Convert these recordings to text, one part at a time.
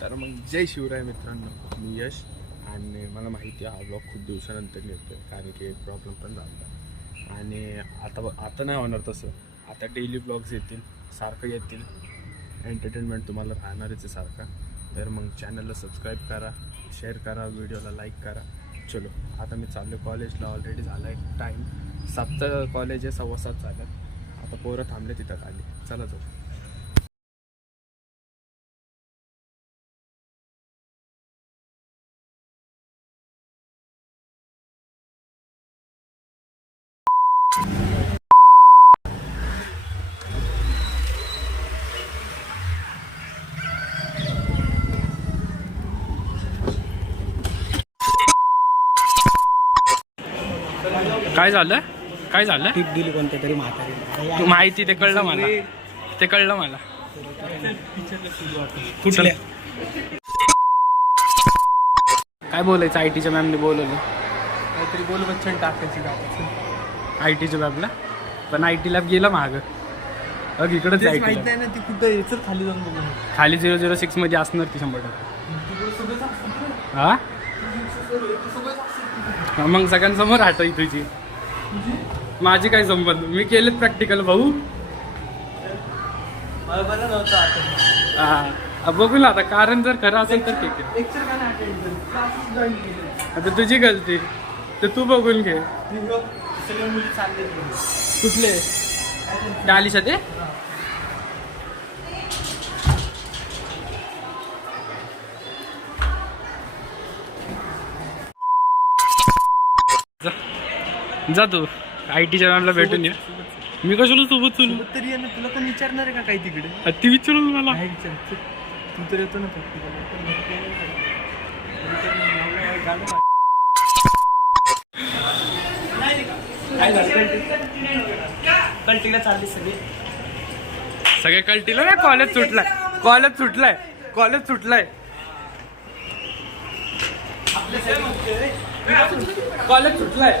तर मग जय शिवराय मित्रांनो मी यश आणि मला माहिती आहे हा ब्लॉग खूप दिवसानंतर निघतो आहे कारण की एक प्रॉब्लेम पण झाला. आणि आता ब- आता नाही होणार तसं. आता डेली ब्लॉग्स येतील सारखं येतील. एंटरटेनमेंट तुम्हाला राहणारच आहे सारखा. तर मग चॅनलला सबस्क्राईब करा शेअर करा व्हिडिओला लाईक करा. चलो आता मी चाललो कॉलेजला ऑलरेडी झाला एक टाईम सातचं कॉलेज आहे सव्वा सात झालं. आता पोरं थांबले तिथं खाली. चला जाऊ. काय झालं काय झालं टीप दिली कोणत्या तरी म्हातारी. तू माहिती ते कळलं मला. ते कळलं मला. कुठल्या काय बोलायचं आय टीच्या मॅमने बोलवलं? काहीतरी बोल बच्चन टाकायची गावाचं आय टीच्या मॅमला पण आय टीला गेलं माग. अग इकडंच आय माहीत टी ना ती कुठं खाली जाऊन बघून खाली झिरो झिरो सिक्समध्ये असणार ती शंभर टक्के. हा हा, मग सगळ्यांसमोर आठवली तुझी माझी काय संबंध? मी केलेत प्रॅक्टिकल भाऊ. मला बरं नव्हतं आता. हा, बघू ना आता कारण जर खरं असेल तर ठीक आहे. लेक्चर का नाही अटेंड क्लासेस जॉईन केले. आता तुझी गलती. तर तू बघून घे. सगळ्या मुली चालले. कुठले? आलिशा ते जा तू. आय टीच्या मॅमला भेटून ये. मी कशाला सोबत चलू? तरी आहे ना तुला पण विचारणार आहे का काही तिकडे? आ, ती विचारू मला. नाही विचार. तू तर येतो ना कल्टीला चालली सगळी सगळे कळतील ना कॉलेज सुटलाय. कॉलेज सुटलाय. कॉलेज सुटलाय. कॉलेज सुटलाय.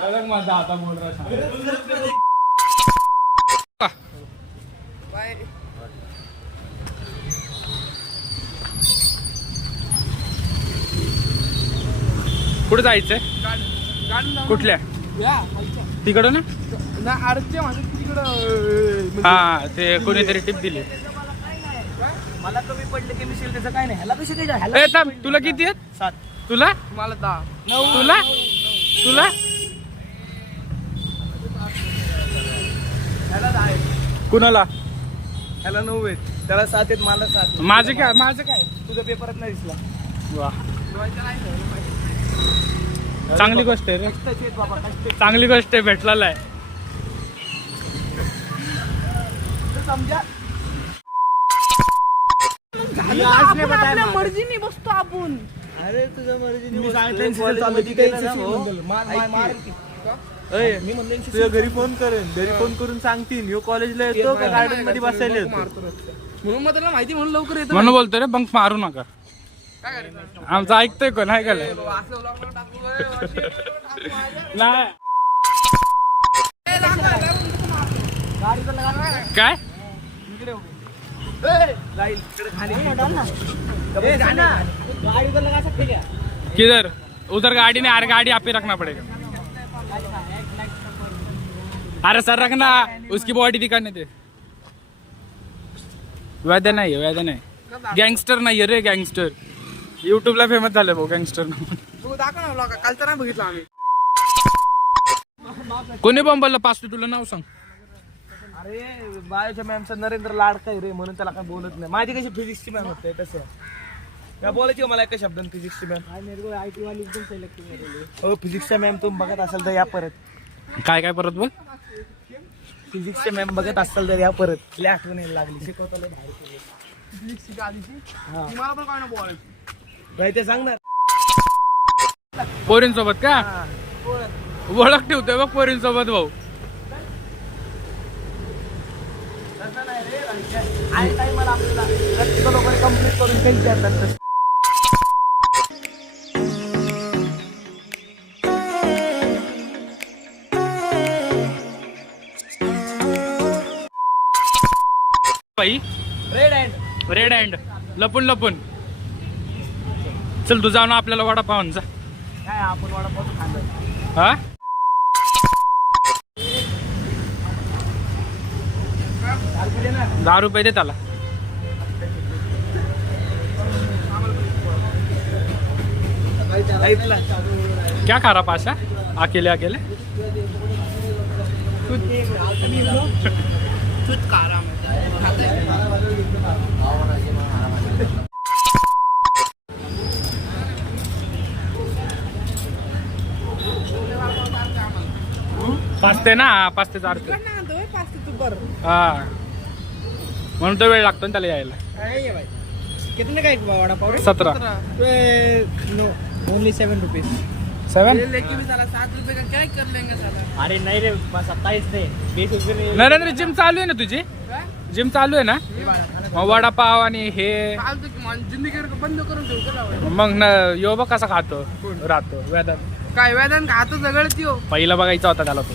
अलग माझा आता बोल रहा कुठे जायचंय? कुठल्या? तिकडं ना? हा ते कोणीतरी टिप दिली. मला कमी पडले केमिस्ट्री त्याचं काय नाही. ह्याला पैसे काही ह्याला तुला किती आहेत? सात. तुला? मला दहा. तुला? तुला? ह्याला दहा आहेत. कुणाला? ह्याला नऊ आहेत. त्याला सात आहेत मला सात. माझे काय माझं काय? तुझा पेपरात नाही दिसला. वा. चांगली गोष्ट आहे रे. चांगली गोष्ट आहे भेटलेला आहे. मर्जीने बसतो आपण. अरे तुझ्या मर्जीने मी सांगितलं मी म्हणलं तुझ्या घरी फोन करेन. घरी फोन करून सांगतील ह्यो कॉलेजला येतो का गार्डनमध्ये बसायला येतो? म्हणून मग त्याला माहिती म्हणून लवकर येतो. म्हणून बोलतोय रे बंक मारू नका. आमचं ऐकतोय कोण? ऐकायला नाही? काय? किधर? उधर गाड़ी नहीं अरे गाड़ी आप ही रखना पड़ेगा. अरे सर रखना. उसकी बॉडी दिखाने दे. वैद्य नाही वैद्य नाही. गँगस्टर नाही रे गँगस्टर युट्यूबला फेमस झाले भाऊ गँगस्टर तू दाखव ना vlog. कालचा नाही बघितला आम्ही. कोणी बॉम्बलला पास तुला नाव सांग. अरे बायोच्या मॅमचा नरेंद्र लाडका रे म्हणून त्याला काय बोलत नाही. माझी कशी फिजिक्सची मॅम होते तसं काय बोलायची का मला एका शब्दात फिजिक्सची मॅम हो फिजिक्सच्या मॅम तुम्ही बघत असाल तर या परत. काय काय परत बोल? फिजिक्सच्या मॅम बघत असाल तर या परत. लय आठवण यायला लागली. शिकवतो लय भारी. हा. मला पण काय ना बोलायचं बाई ते सांग ना पोरींसोबत का? ओळख ठेवतोय बघ पोरींसोबत भाऊ. बाई रेड हँड रेड हँड लपून लपून. चल तू जाऊ ना आपल्याला वडापावांचा काय आपण वडापाव खाल्लं. हा? दहा रुपये दे त्याला. क्या खा रहा पाशा? अकेले अकेले? ना ते ना आणतोय पाच ते तू बरं. हा. म्हणून तो वेळ लागतो ना त्याला यायला. कितने का एक वडापाव सतरा. No only seven rupees seven लेकिन भी साला सात रुपये का क्या कर लेंगे साला अरे नाही रे सत्ताईस नाही. नरेंद्र जिम चालू आहे ना तुझी? जिम चालू आहे ना? मग वडापाव आणि हे. बंद करून? मग न यो बघ कसा खातो. राहतो वेदांत काय वेदन खातो सगळं त्यो पहिला बघायचा होता त्याला तो.